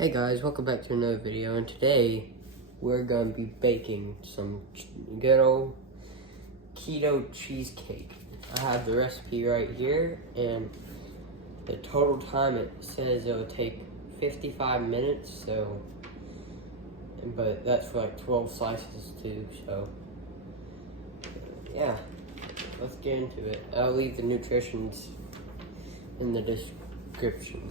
Hey guys, welcome back to another video, and today we're going to be baking some good old keto cheesecake. I have the recipe right here, and the total time it says it'll take 55 minutes, so, but that's for like 12 slices too, so, yeah, let's get into it. I'll leave the nutritions in the description.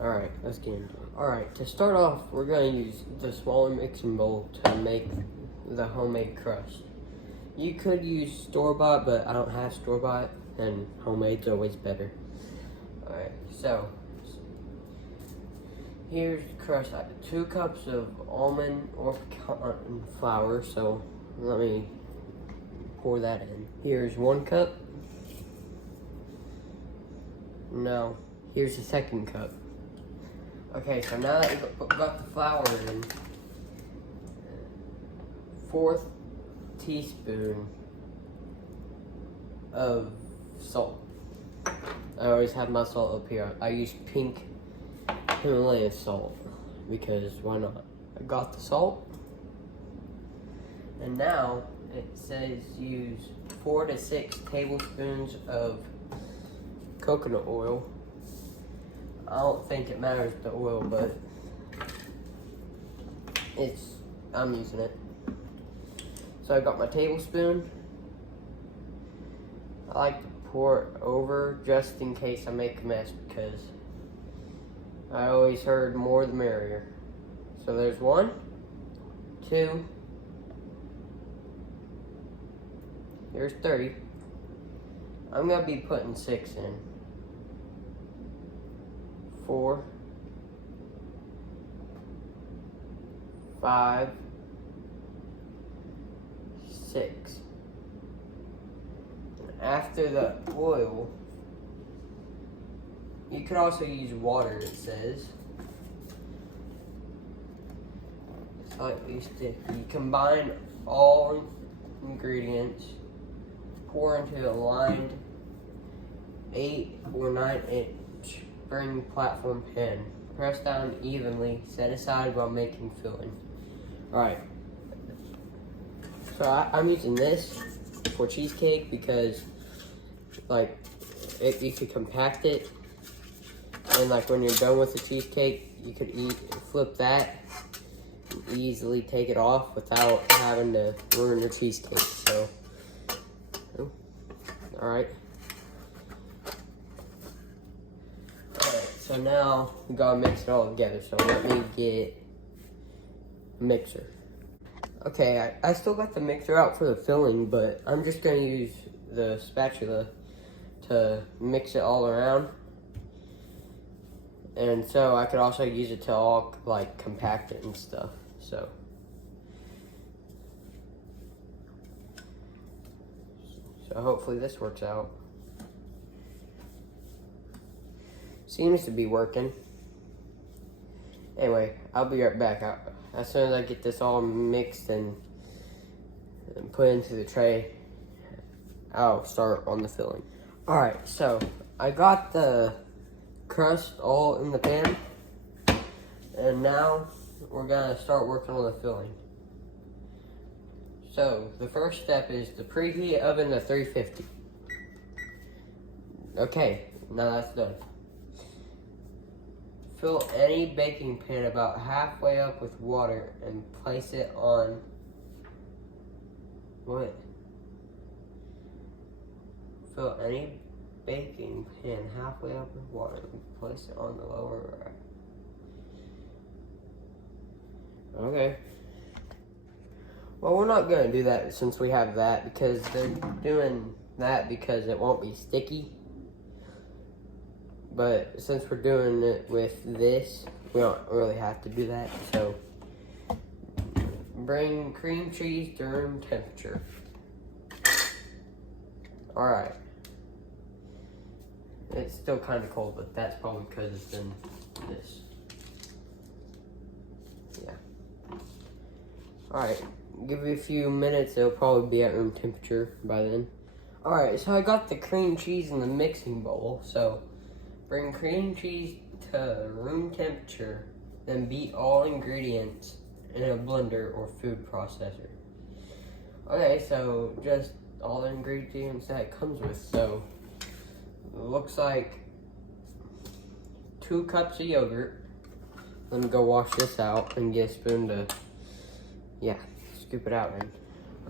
Alright, let's get into it. Alright, to start off, we're going to use the smaller mixing bowl to make the homemade crust. You could use store-bought, but I don't have store-bought, and homemade's always better. Alright, so, here's the crust. I have 2 cups of almond or pecan flour, so let me pour that in. Here's 1 cup. Now, here's the 2nd cup. Okay, so now that you've got the flour in, 1/4 teaspoon of salt. I always have my salt up here. I use pink Himalayan salt because why not? I got the salt. And now it says use 4 to 6 tablespoons of coconut oil. I don't think it matters the oil, but I'm using it. So I got my tablespoon. I like to pour it over just in case I make a mess because I always heard more the merrier. So there's 1, 2, here's 30. I'm gonna be putting 6 in. 4, 5, 6. After the oil, you could also use water, it says. Slightly sticky. You combine all ingredients, pour into a lined 8 or 9-inch spring platform pan. Press down evenly, set aside while making filling. Alright. So I'm using this for cheesecake because like you could compact it, and like when you're done with the cheesecake you could flip that and easily take it off without having to ruin your cheesecake. So alright. So now we gotta mix it all together. So let me get a mixer. Okay, I still got the mixer out for the filling, but I'm just gonna use the spatula to mix it all around. And so I could also use it to all like compact it and stuff. So hopefully this works out. Seems to be working. Anyway, I'll be right back. As soon as I get this all mixed and put into the tray, I'll start on the filling. Alright, so I got the crust all in the pan, and now we're gonna start working on the filling. So the first step is to preheat the oven to 350. Okay, now that's done. Fill any baking pan about halfway up with water and place it on Fill any baking pan halfway up with water and place it on the lower rack. Okay. Well, we're not gonna do that since we have that, because they're doing that because it won't be sticky. But since we're doing it with this, we don't really have to do that. So bring cream cheese to room temperature. Alright. It's still kind of cold, but that's probably because it's in this. Yeah. Alright. Give it a few minutes, it'll probably be at room temperature by then. Alright, so I got the cream cheese in the mixing bowl. So bring cream cheese to room temperature, then beat all ingredients in a blender or food processor. Okay, so just all the ingredients that it comes with. So it looks like 2 cups of yogurt. Let me go wash this out and get a spoon to, scoop it out in.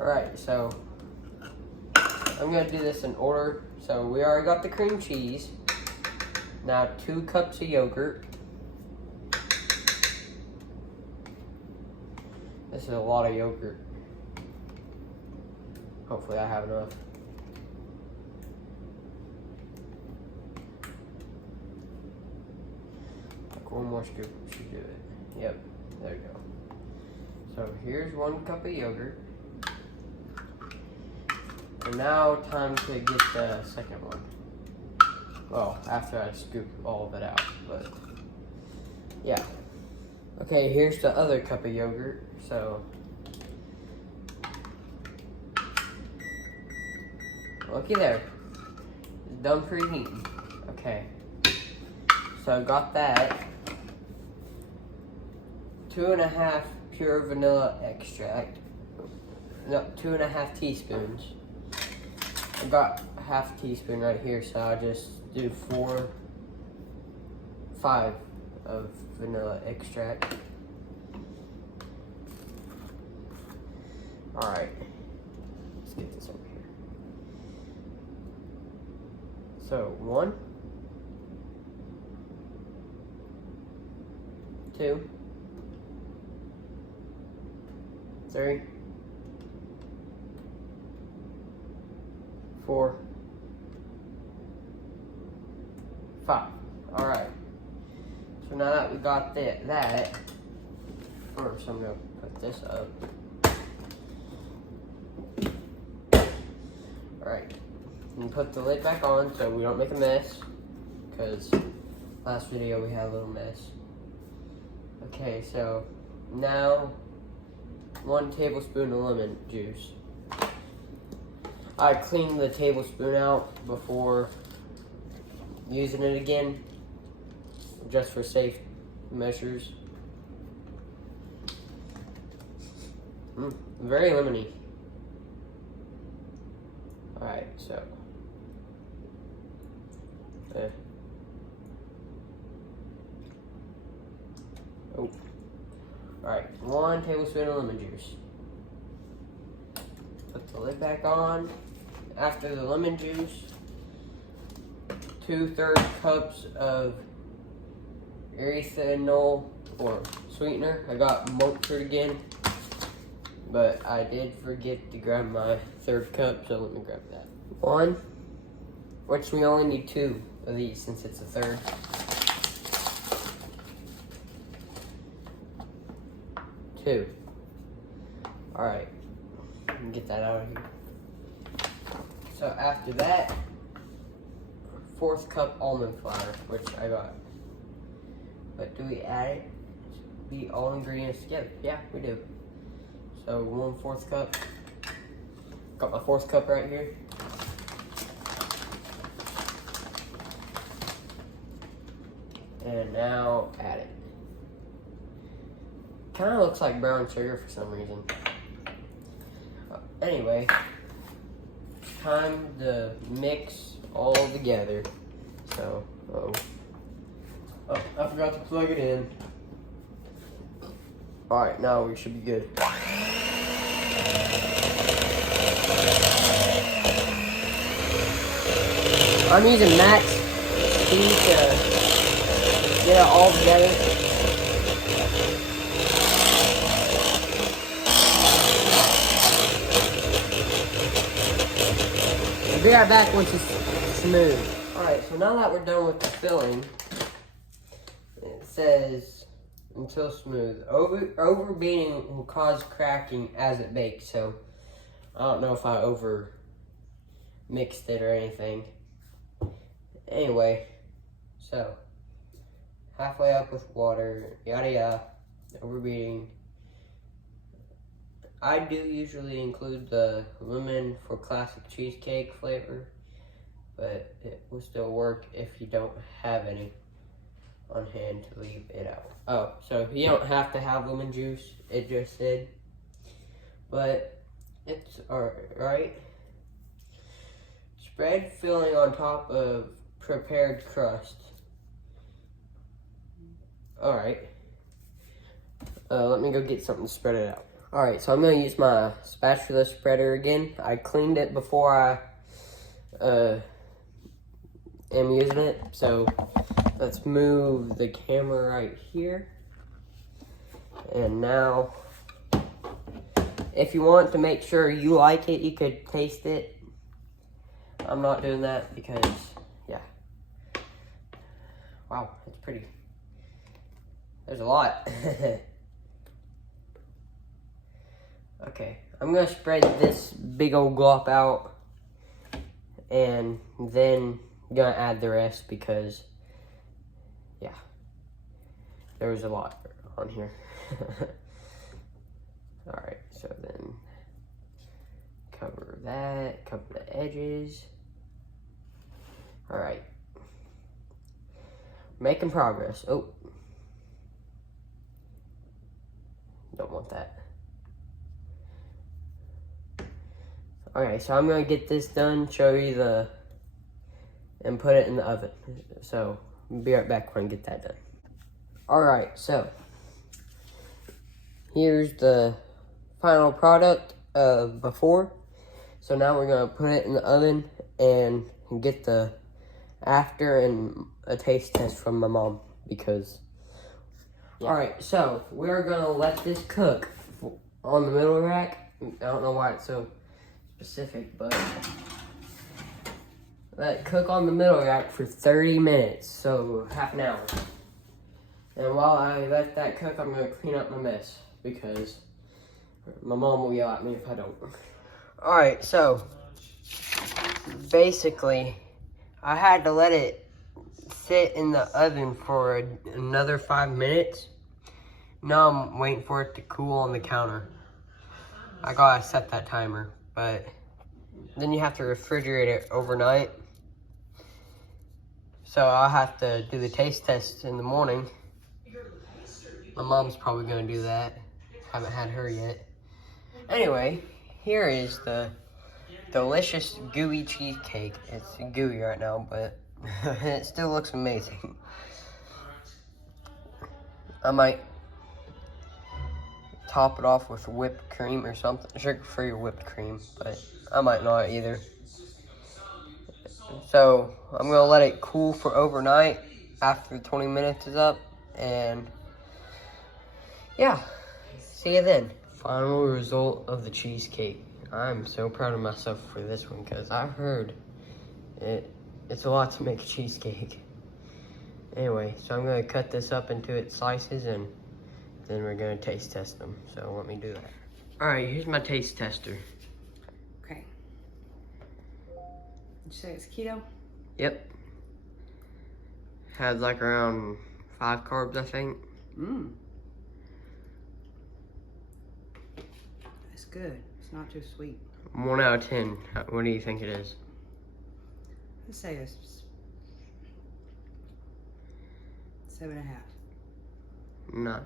Alright, so I'm gonna do this in order. So we already got the cream cheese. Now 2 cups of yogurt. This is a lot of yogurt. Hopefully I have enough. Like 1 more scoop should do it. Yep, there you go. So here's 1 cup of yogurt. And now time to get the second one. Well, after I scoop all of it out, but yeah. Okay, here's the other cup of yogurt. So looky there, it's done preheating. Okay, so I got that. 2.5 pure vanilla extract. No, 2.5 teaspoons. I got a half teaspoon right here, so I'll just do 5 of vanilla extract. Alright, let's get this over here. So 1, 2, 3, 4, 5. Alright. So now that we got that, first I'm going to put this up. Alright. And put the lid back on so we don't make a mess. Because last video we had a little mess. Okay, so now 1 tablespoon of lemon juice. I cleaned the tablespoon out before using it again, just for safe measures. Very lemony. Alright, so. Alright, 1 tablespoon of lemon juice. Put the lid back on. After the lemon juice, 2/3 cups of erythritol or sweetener. I got Montford again, but I did forget to grab my 3rd cup, so let me grab that. 1, which we only need 2 of these since it's a 3rd. 2. Alright, let me get that out of here. So after that, 4th cup almond flour, which I got. But do we add it? Beat all ingredients together. Yeah, we do. So 1/4 cup. Got my 4th cup right here. And now add it. Kind of looks like brown sugar for some reason. Anyway, time to mix all together. So, oh, I forgot to plug it in. Alright, now we should be good. I'm using max speed to get it all together. I'll be right back once it's smooth. Alright, so now that we're done with the filling, it says until smooth. Overbeating will cause cracking as it bakes, so I don't know if I over mixed it or anything. Anyway, so halfway up with water, yada yada, overbeating. I do usually include the lemon for classic cheesecake flavor, but it will still work if you don't have any. on hand to leave it out. Oh, so you don't have to have lemon juice, it just said. But it's alright. Spread filling on top of prepared crust. Alright. Let me go get something to spread it out. Alright, so I'm going to use my spatula spreader again. I cleaned it before I am using it. So let's move the camera right here. And now, if you want to make sure you like it, you could taste it. I'm not doing that because, yeah. Wow, it's pretty. There's a lot. Okay, I'm gonna spread this big old glop out and then gonna add the rest because, yeah, there was a lot on here. Alright, so then cover that, cover the edges. Alright, making progress. Oh, don't want that. Okay, so I'm gonna get this done, show you and put it in the oven. So, I'll be right back when I get that done. Alright, so, here's the final product of before. So now we're gonna put it in the oven and get the after and a taste test from my mom because, yeah. Alright, so we're gonna let this cook on the middle rack. I don't know why it's so specific, but let it cook on the middle rack for 30 minutes, so half an hour. And while I let that cook, I'm gonna clean up my mess because my mom will yell at me if I don't. Alright, so basically I had to let it sit in the oven for another 5 minutes. Now I'm waiting for it to cool on the counter. I gotta set that timer, but then you have to refrigerate it overnight. So I'll have to do the taste test in the morning. My mom's probably gonna do that. Haven't had her yet. Anyway, here is the delicious gooey cheesecake. It's gooey right now, but it still looks amazing. I might top it off with whipped cream or something. Sugar-free whipped cream, but I might not either. So I'm gonna let it cool for overnight after 20 minutes is up, and yeah, see you then. Final result of the cheesecake. I'm so proud of myself for this one because I heard it's a lot to make a cheesecake. Anyway, so I'm gonna cut this up into its slices and then we're gonna taste test them. So let me do that. All right, here's my taste tester. Okay. Did you say it's keto? Yep. Had like around 5 carbs, I think. That's good. It's not too sweet. 1 out of 10. What do you think it is? Let's say it's 7.5. Nice.